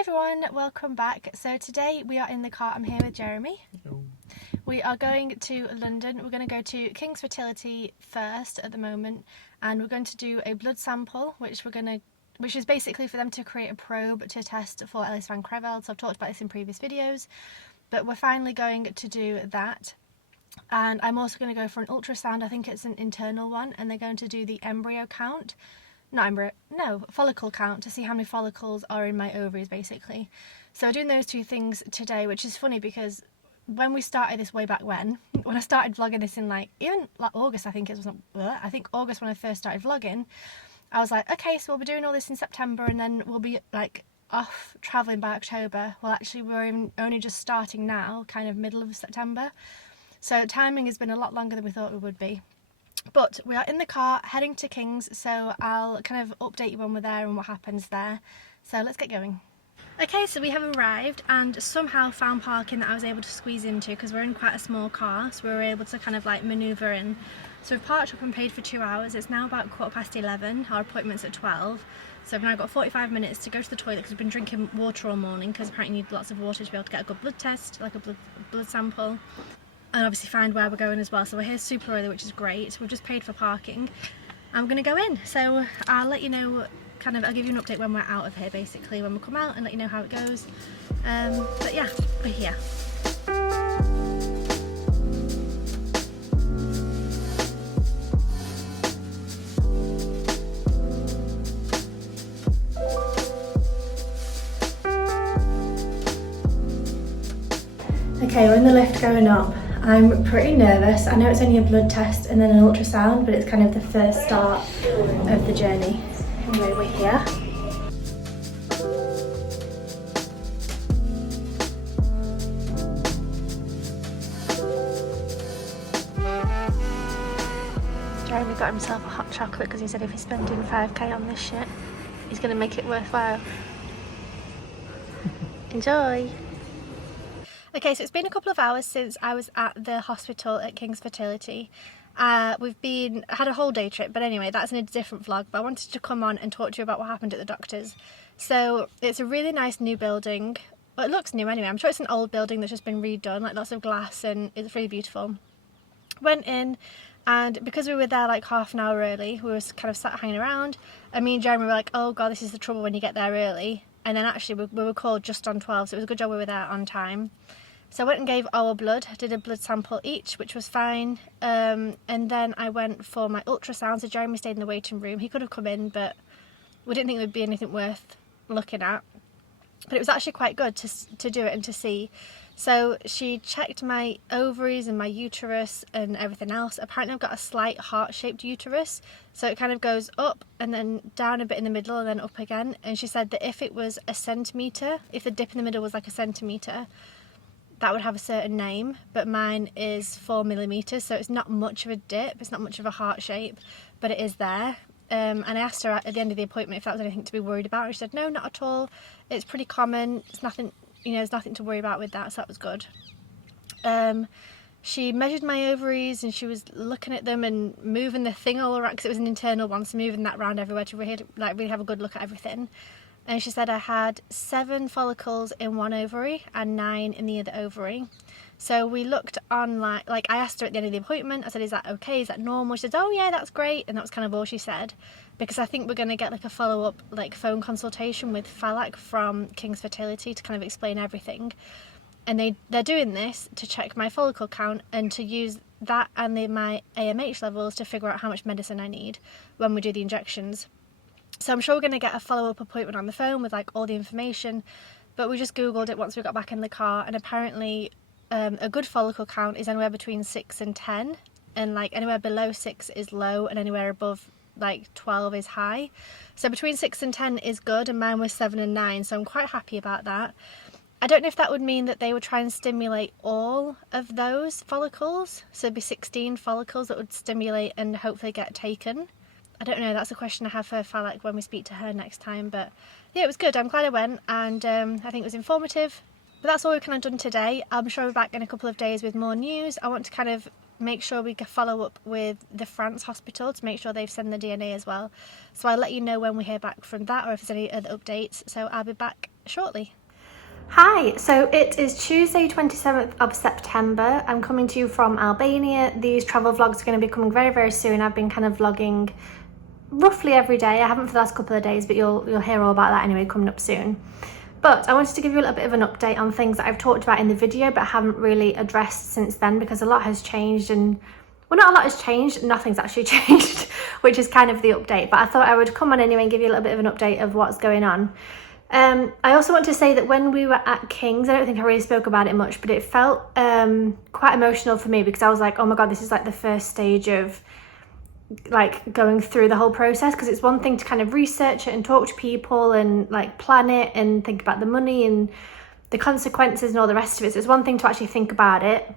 Hi everyone, welcome back. So today we are in the car. I'm here with Jeremy. Hello. We are going to London. We're going to go to King's Fertility first at the moment, and we're going to do a blood sample, which is basically for them to create a probe to test for Ellis van Creveld. So I've talked about this in previous videos, but we're finally going to do that. And I'm also going to go for an ultrasound. I think it's an internal one, and they're going to do the embryo count. Follicle count to see how many follicles are in my ovaries, basically. So we're doing those two things today, which is funny because when we started this way back when I started vlogging this in August, I think August when I first started vlogging, I was like, okay, so we'll be doing all this in September and then we'll be like off travelling by October. Well, actually we're only just starting now, kind of middle of September. So timing has been a lot longer than we thought it would be. But we are in the car heading to King's, so I'll kind of update you when we're there and what happens there. So let's get going. Okay, so we have arrived and somehow found parking that I was able to squeeze into because we're in quite a small car, so we were able to kind of like manoeuvre in. So we've parked up and paid for 2 hours. It's now about 11:15. Our appointment's at 12. So I've now got 45 minutes to go to the toilet because we've been drinking water all morning because apparently you need lots of water to be able to get a good blood test, like a blood sample. And obviously find where we're going as well. So we're here super early, which is great. We've just paid for parking. I'm gonna go in. So I'll let you know, I'll give you an update when we're out of here, basically, when we come out and let you know how it goes. But yeah, we're here. Okay, we're in the lift going up. I'm pretty nervous. I know it's only a blood test and then an ultrasound, but it's kind of the first start of the journey. Anyway, we're here. Jeremy got himself a hot chocolate because he said if he's spending 5k on this shit, he's going to make it worthwhile. Enjoy! Okay, so it's been a couple of hours since I was at the hospital at King's Fertility. We've had a whole day trip, but anyway, that's in a different vlog, but I wanted to come on and talk to you about what happened at the doctor's. So it's a really nice new building. Well, it looks new anyway. I'm sure it's an old building that's just been redone, like lots of glass, and it's really beautiful. Went in, and because we were there like half an hour early, we were kind of sat hanging around, and me and Jeremy were like, oh god, this is the trouble when you get there early. And then actually we were called just on 12, so it was a good job we were there on time. So I went and gave our blood, did a blood sample each, which was fine. And then I went for my ultrasound, so Jeremy stayed in the waiting room. He could have come in, but we didn't think there would be anything worth looking at. But it was actually quite good to do it and to see. So she checked my ovaries and my uterus and everything else. Apparently I've got a slight heart-shaped uterus, so it kind of goes up and then down a bit in the middle and then up again. And she said that if it was a centimetre, if the dip in the middle was like a centimetre, that would have a certain name, but mine is 4 millimetres, so it's not much of a dip, it's not much of a heart shape, but it is there. And I asked her at the end of the appointment if that was anything to be worried about, and she said no, not at all, it's pretty common, it's nothing, there's nothing to worry about with that, so that was good. She measured my ovaries and she was looking at them and moving the thing all around, because it was an internal one, so moving that around everywhere to really have a good look at everything. And she said I had 7 follicles in one ovary and 9 in the other ovary. So we looked online, like I asked her at the end of the appointment, I said, is that okay, is that normal? She said, oh yeah, that's great. And that was kind of all she said, because I think we're going to get like a follow-up like phone consultation with Falak from King's Fertility to kind of explain everything. And they're doing this to check my follicle count and to use that and my AMH levels to figure out how much medicine I need when we do the injections. So I'm sure we're going to get a follow-up appointment on the phone with like all the information, but we just googled it once we got back in the car, and apparently a good follicle count is anywhere between 6 and 10, and like anywhere below 6 is low and anywhere above like 12 is high. So between 6 and 10 is good, and mine was 7 and 9, so I'm quite happy about that. I don't know if that would mean that they would try and stimulate all of those follicles, so it'd be 16 follicles that would stimulate and hopefully get taken. I don't know, that's a question I have for Falak when we speak to her next time, but yeah, it was good. I'm glad I went, and I think it was informative. But that's all we've kind of done today. I'm sure we're back in a couple of days with more news. I want to kind of make sure we follow up with the France hospital to make sure they've sent the DNA as well. So I'll let you know when we hear back from that or if there's any other updates. So I'll be back shortly. Hi, so it is Tuesday 27th of September. I'm coming to you from Albania. These travel vlogs are going to be coming very, very soon. I've been kind of vlogging roughly every day. I haven't for the last couple of days, but you'll hear all about that anyway coming up soon. But I wanted to give you a little bit of an update on things that I've talked about in the video but haven't really addressed since then, because a lot has changed, and well, not a lot has changed, nothing's actually changed, which is kind of the update. But I thought I would come on anyway and give you a little bit of an update of what's going on. I also want to say that when we were at King's, I don't think I really spoke about it much, but it felt quite emotional for me, because I was like, oh my god, this is like the first stage of like going through the whole process, because it's one thing to kind of research it and talk to people and like plan it and think about the money and the consequences and all the rest of it. So it's one thing to actually think about it,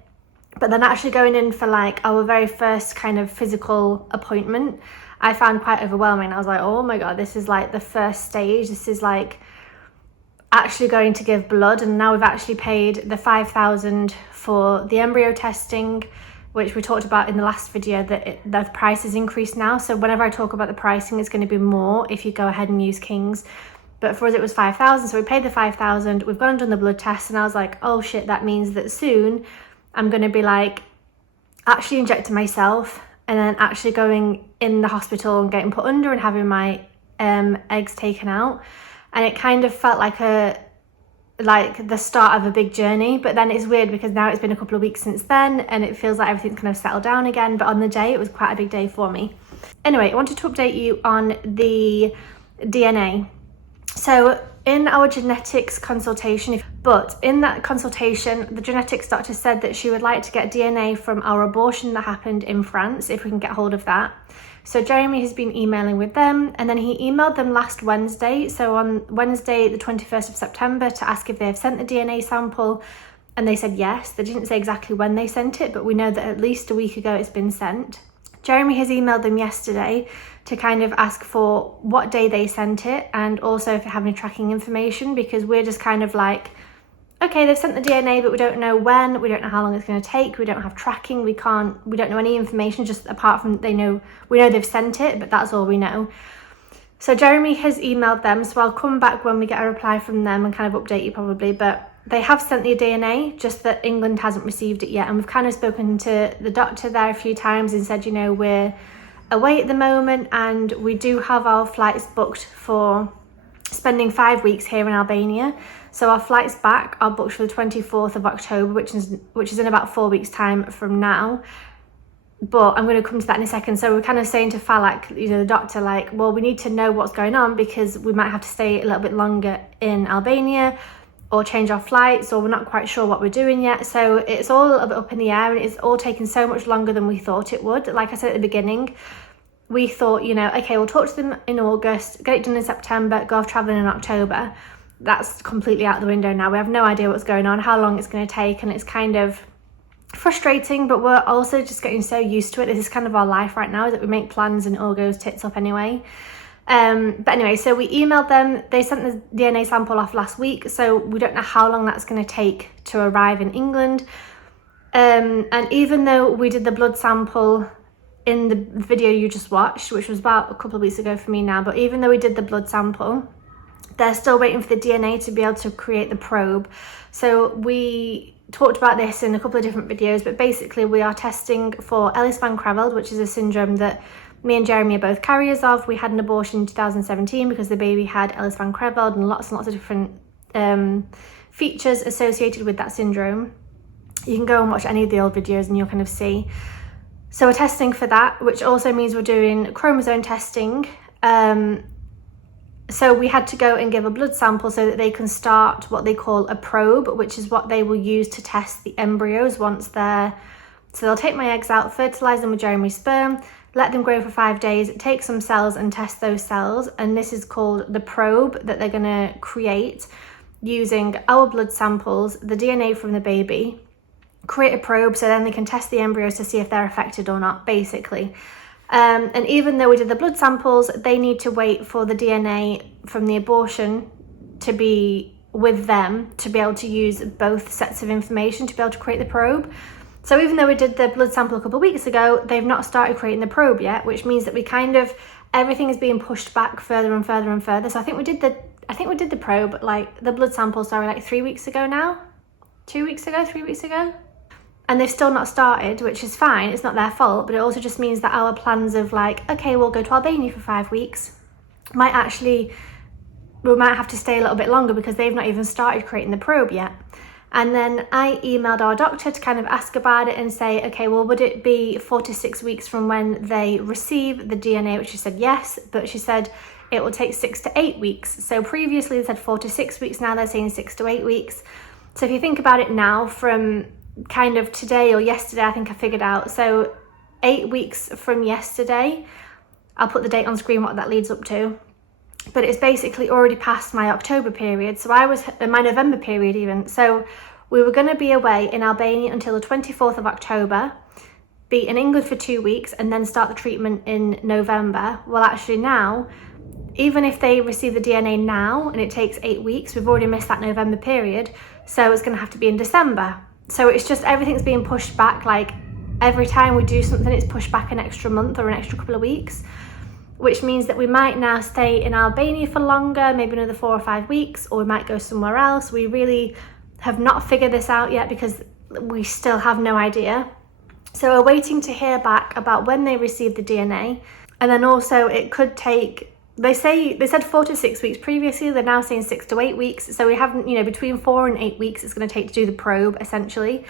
but then actually going in for like our very first kind of physical appointment, I found quite overwhelming. I was like, oh my god, this is like the first stage. This is like actually going to give blood, and now we've actually paid the 5,000 for the embryo testing, which we talked about in the last video, that the price has increased now. So whenever I talk about the pricing, it's going to be more if you go ahead and use King's. But for us, it was 5,000. So we paid the 5,000. We've gone and done the blood test, and I was like, oh shit, that means that soon I'm going to be like actually injecting myself and then actually going in the hospital and getting put under and having my eggs taken out. And it kind of felt like the start of a big journey. But then it's weird because now it's been a couple of weeks since then and it feels like everything's kind of settled down again. But on the day, it was quite a big day for me. Anyway, I wanted to update you on the DNA. So in our genetics consultation, but in that consultation, the genetics doctor said that she would like to get DNA from our abortion that happened in France, if we can get hold of that. So Jeremy has been emailing with them, and then he emailed them last Wednesday, so on Wednesday the 21st of September, to ask if they have sent the DNA sample, and they said yes. They didn't say exactly when they sent it, but we know that at least a week ago it's been sent. Jeremy has emailed them yesterday to kind of ask for what day they sent it, and also if they have any tracking information, because we're just kind of like, okay, they've sent the DNA, but we don't know when, we don't know how long it's going to take, we don't have tracking, we don't know any information, just apart from we know they've sent it, but that's all we know. So Jeremy has emailed them, so I'll come back when we get a reply from them and kind of update you probably, but they have sent the DNA, just that England hasn't received it yet. And we've kind of spoken to the doctor there a few times and said, you know, we're away at the moment and we do have our flights booked for spending 5 weeks here in Albania. So our flights back are booked for the 24th of October, which is in about 4 weeks time from now. But I'm going to come to that in a second. So we're kind of saying to Falak, you know, the doctor, like, well, we need to know what's going on because we might have to stay a little bit longer in Albania or change our flights, or we're not quite sure what we're doing yet. So it's all a little bit up in the air, and it's all taking so much longer than we thought it would. Like I said at the beginning, we thought, you know, okay, we'll talk to them in August, get it done in September, go off traveling in October. That's completely out the window now. We have no idea what's going on, how long it's going to take, and it's kind of frustrating, but we're also just getting so used to it. This is kind of our life right now, is that we make plans and it all goes tits up anyway. But anyway, so we emailed them, they sent the DNA sample off last week, so we don't know how long that's going to take to arrive in England. And even though we did the blood sample in the video you just watched, which was about a couple of weeks ago for me now, but even though we did the blood sample, they're still waiting for the DNA to be able to create the probe. So we talked about this in a couple of different videos, but basically we are testing for Ellis van Creveld, which is a syndrome that me and Jeremy are both carriers of. We had an abortion in 2017 because the baby had Ellis van Creveld and lots of different features associated with that syndrome. You can go and watch any of the old videos and you'll kind of see. So we're testing for that, which also means we're doing chromosome testing. So we had to go and give a blood sample so that they can start what they call a probe, which is what they will use to test the embryos once they're... So they'll take my eggs out, fertilise them with Jeremy's sperm, let them grow for 5 days, take some cells and test those cells. And this is called the probe that they're going to create using our blood samples, the DNA from the baby, create a probe so then they can test the embryos to see if they're affected or not, basically. And even though we did the blood samples, they need to wait for the DNA from the abortion to be with them to be able to use both sets of information to be able to create the probe. So even though we did the blood sample a couple of weeks ago, they've not started creating the probe yet, which means that we kind of, everything is being pushed back further and further and further. So I think we did the probe, like the blood sample, sorry, like 3 weeks ago now, 2 weeks ago, 3 weeks ago. And they've still not started, which is fine. It's not their fault, but it also just means that our plans of like, okay, we'll go to Albania for 5 weeks, we might have to stay a little bit longer because they've not even started creating the probe yet. And then I emailed our doctor to kind of ask about it and say, okay, well, would it be 4 to 6 weeks from when they receive the DNA, which she said yes, but she said it will take 6 to 8 weeks. So previously they said 4 to 6 weeks, now they're saying 6 to 8 weeks. So if you think about it now from kind of today or yesterday, I think I figured out. So 8 weeks from yesterday, I'll put the date on screen what that leads up to. But it's basically already past my October period. So I was in my November period even. So we were going to be away in Albania until the 24th of October, be in England for 2 weeks and then start the treatment in November. Well, actually now, even if they receive the DNA now and it takes 8 weeks, we've already missed that November period. So it's going to have to be in December. So it's just everything's being pushed back. Like every time we do something, it's pushed back an extra month or an extra couple of weeks, which means that we might now stay in Albania for longer, maybe another 4 or 5 weeks, or we might go somewhere else. We really have not figured this out yet because we still have no idea. So we're waiting to hear back about when they receive the DNA. And then also it could take, they said 4 to 6 weeks previously, they're now saying 6 to 8 weeks. So we haven't, between 4 and 8 weeks it's going to take to do the probe essentially.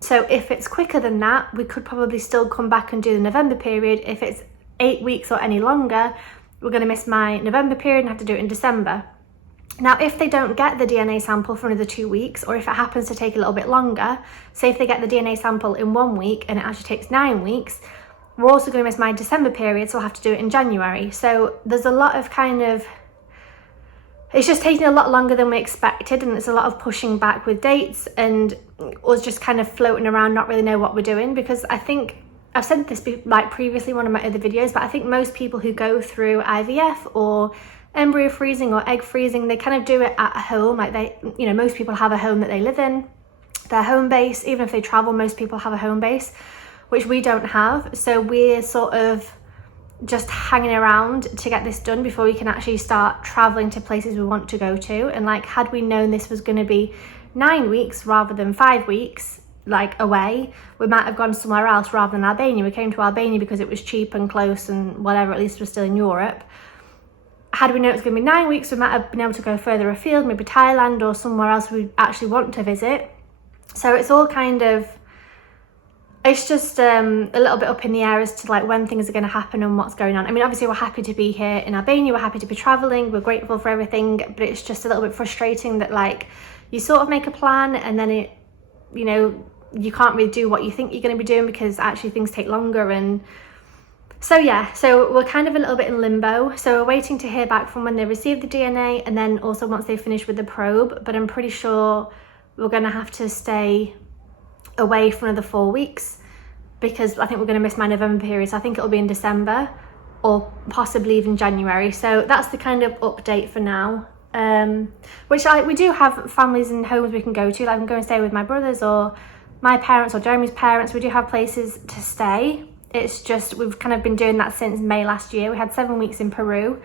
So if it's quicker than that, we could probably still come back and do the November period. If it's 8 weeks or any longer, we're going to miss my November period and have to do it in December. Now, if they don't get the DNA sample for another 2 weeks, or if it happens to take a little bit longer, say if they get the DNA sample in 1 week and it actually takes 9 weeks, we're also going to miss my December period, so I'll have to do it in January. So there's a lot of it's just taking a lot longer than we expected, and it's a lot of pushing back with dates and us just kind of floating around, not really know what we're doing. Because I think I've said this like previously in one of my other videos, but I think most people who go through IVF or embryo freezing or egg freezing, they kind of do it at home. Like most people have a home that they live in, their home base. Even if they travel, most people have a home base, which we don't have. So we're sort of just hanging around to get this done before we can actually start traveling to places we want to go to. And like, had we known this was going to be 9 weeks rather than 5 weeks, like away, we might have gone somewhere else rather than Albania. We came to Albania because it was cheap and close and whatever, at least we're still in Europe. Had we known it was going to be 9 weeks, we might have been able to go further afield, maybe Thailand or somewhere else we actually want to visit. So it's all kind of, it's just a little bit up in the air as to like when things are going to happen and what's going on. I mean, obviously we're happy to be here in Albania, we're happy to be traveling, we're grateful for everything, but it's just a little bit frustrating that like you sort of make a plan and then it, you can't really do what you think you're going to be doing because actually things take longer. And so yeah, so we're kind of a little bit in limbo. So we're waiting to hear back from when they receive the DNA and then also once they finish with the probe. But I'm pretty sure we're going to have to stay away for another 4 weeks because I think we're going to miss my November period. So I think it'll be in December or possibly even January. So that's the kind of update for now. We do have families and homes we can go to. Like I can go and stay with my brothers or my parents or Jeremy's parents. We do have places to stay. It's just we've kind of been doing that since May last year. We had 7 weeks in Peru,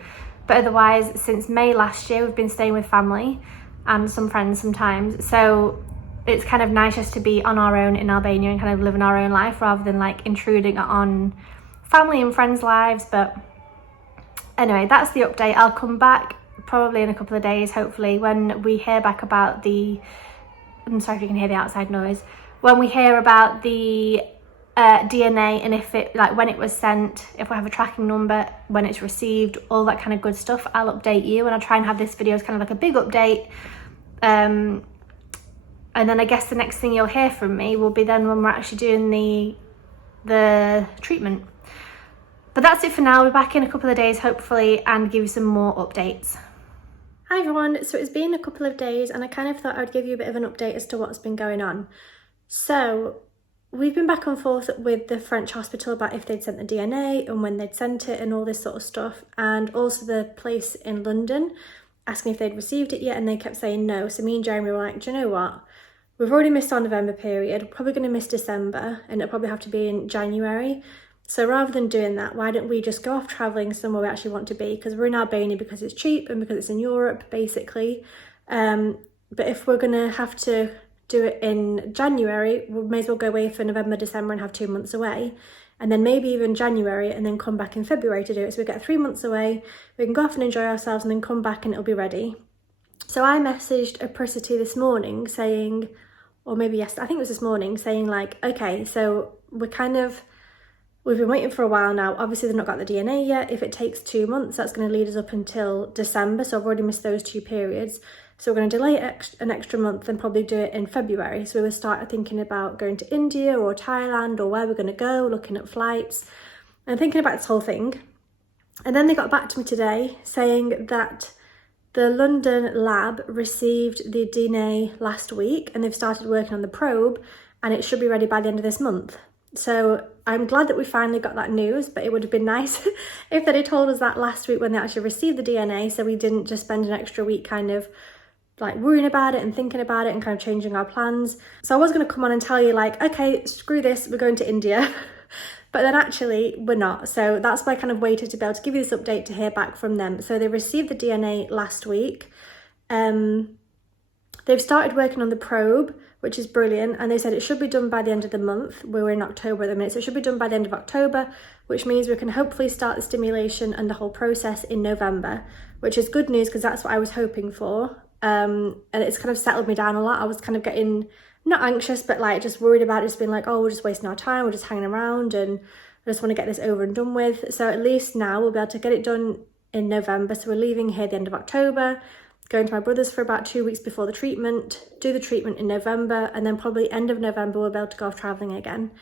but otherwise since May last year we've been staying with family and some friends sometimes. So it's kind of nice just to be on our own in Albania and kind of living our own life rather than like intruding on family and friends' lives. But anyway, that's the update. I'll come back probably in a couple of days, hopefully, when we hear back about I'm sorry if you can hear the outside noise. When we hear about the DNA and if it, like when it was sent, if we have a tracking number, when it's received, all that kind of good stuff, I'll update you. And I'll try and have this video as kind of like a big update. And then I guess the next thing you'll hear from me will be then when we're actually doing the treatment. But that's it for now. We'll be back in a couple of days, hopefully, and give you some more updates. Hi everyone, so it's been a couple of days and I kind of thought I'd give you a bit of an update as to what's been going on. So we've been back and forth with the French hospital about if they'd sent the DNA and when they'd sent it and all this sort of stuff, and also the place in London asking if they'd received it yet, and they kept saying no. So me and Jeremy were like, do you know what? we've already missed our November period, we're probably going to miss December, and it'll probably have to be in January. So rather than doing that, why don't we just go off travelling somewhere we actually want to be? Because we're in Albania because it's cheap and because it's in Europe, basically. But if we're going to have to do it in January, we may as well go away for November, December and have 2 months away. And then maybe even January and then come back in February to do it. So we get 3 months away, we can go off and enjoy ourselves and then come back and it'll be ready. So I messaged Apricity this morning saying, or maybe yesterday, I think it was this morning, saying like, okay, so we've been waiting for a while now. Obviously they've not got the DNA yet. If it takes 2 months, that's going to lead us up until December. So I've already missed those 2 periods. So we're going to delay it an extra month and probably do it in February. So we will start thinking about going to India or Thailand or where we're going to go, looking at flights and thinking about this whole thing. And then they got back to me today saying that the London lab received the DNA last week and they've started working on the probe and it should be ready by the end of this month. So I'm glad that we finally got that news, but it would have been nice if they'd told us that last week when they actually received the DNA, so we didn't just spend an extra week kind of like worrying about it and thinking about it and kind of changing our plans. So I was going to come on and tell you like, okay, screw this, we're going to India. But then actually we're not. So that's why I kind of waited to be able to give you this update to hear back from them. So they received the DNA last week. They've started working on the probe, which is brilliant. And they said it should be done by the end of the month. We're in October at the minute. So it should be done by the end of October, which means we can hopefully start the stimulation and the whole process in November, which is good news because that's what I was hoping for. And it's kind of settled me down a lot. I was kind of getting, not anxious, but like just worried about it, just being like, oh, we're just wasting our time, we're just hanging around and I just want to get this over and done with. So at least now we'll be able to get it done in November. So we're leaving here at the end of October, going to my brother's for about 2 weeks before the treatment, do the treatment in November, and then probably end of November we'll be able to go off travelling again.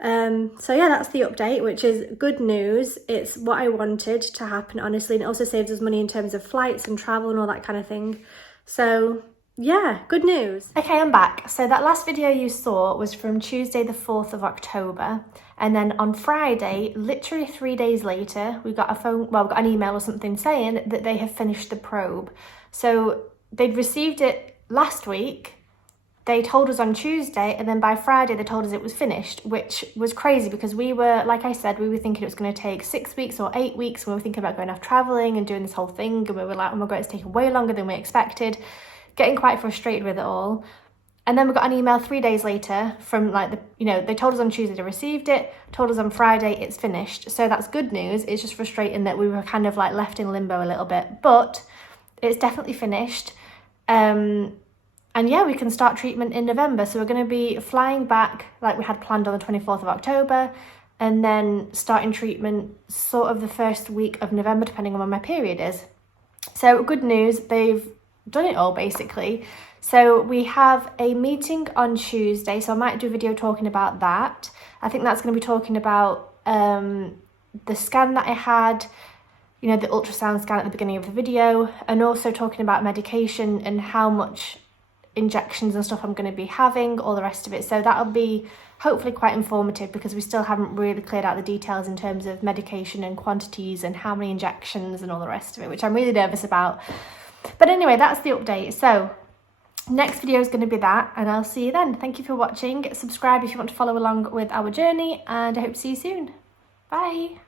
So yeah, that's the update, which is good news. It's what I wanted to happen, honestly, and it also saves us money in terms of flights and travel and all that kind of thing. So yeah, good news. Okay, I'm back. So that last video you saw was from Tuesday the 4th of October. And then on Friday, literally 3 days later, we got an email or something saying that they have finished the probe. So they'd received it last week. They told us on Tuesday, and then by Friday they told us it was finished, which was crazy because we were, like I said, we were thinking it was going to take 6 weeks or 8 weeks. We were thinking about going off travelling and doing this whole thing, and we were like, oh my God, it's taken way longer than we expected. Getting quite frustrated with it all. And then we got an email 3 days later from like they told us on Tuesday they received it, told us on Friday it's finished. So that's good news. It's just frustrating that we were kind of like left in limbo a little bit, but it's definitely finished. And yeah, we can start treatment in November. So we're going to be flying back like we had planned on the 24th of October and then starting treatment sort of the first week of November, depending on when my period is. So good news, they've done it all basically. So we have a meeting on Tuesday, so I might do a video talking about that. I think that's going to be talking about the scan that I had, the ultrasound scan at the beginning of the video, and also talking about medication and how much injections and stuff I'm going to be having, all the rest of it. So that'll be hopefully quite informative because we still haven't really cleared out the details in terms of medication and quantities and how many injections and all the rest of it, which I'm really nervous about. But anyway, that's the update. So next video is going to be that, and I'll see you then. Thank you for watching. Subscribe if you want to follow along with our journey, and I hope to see you soon. Bye.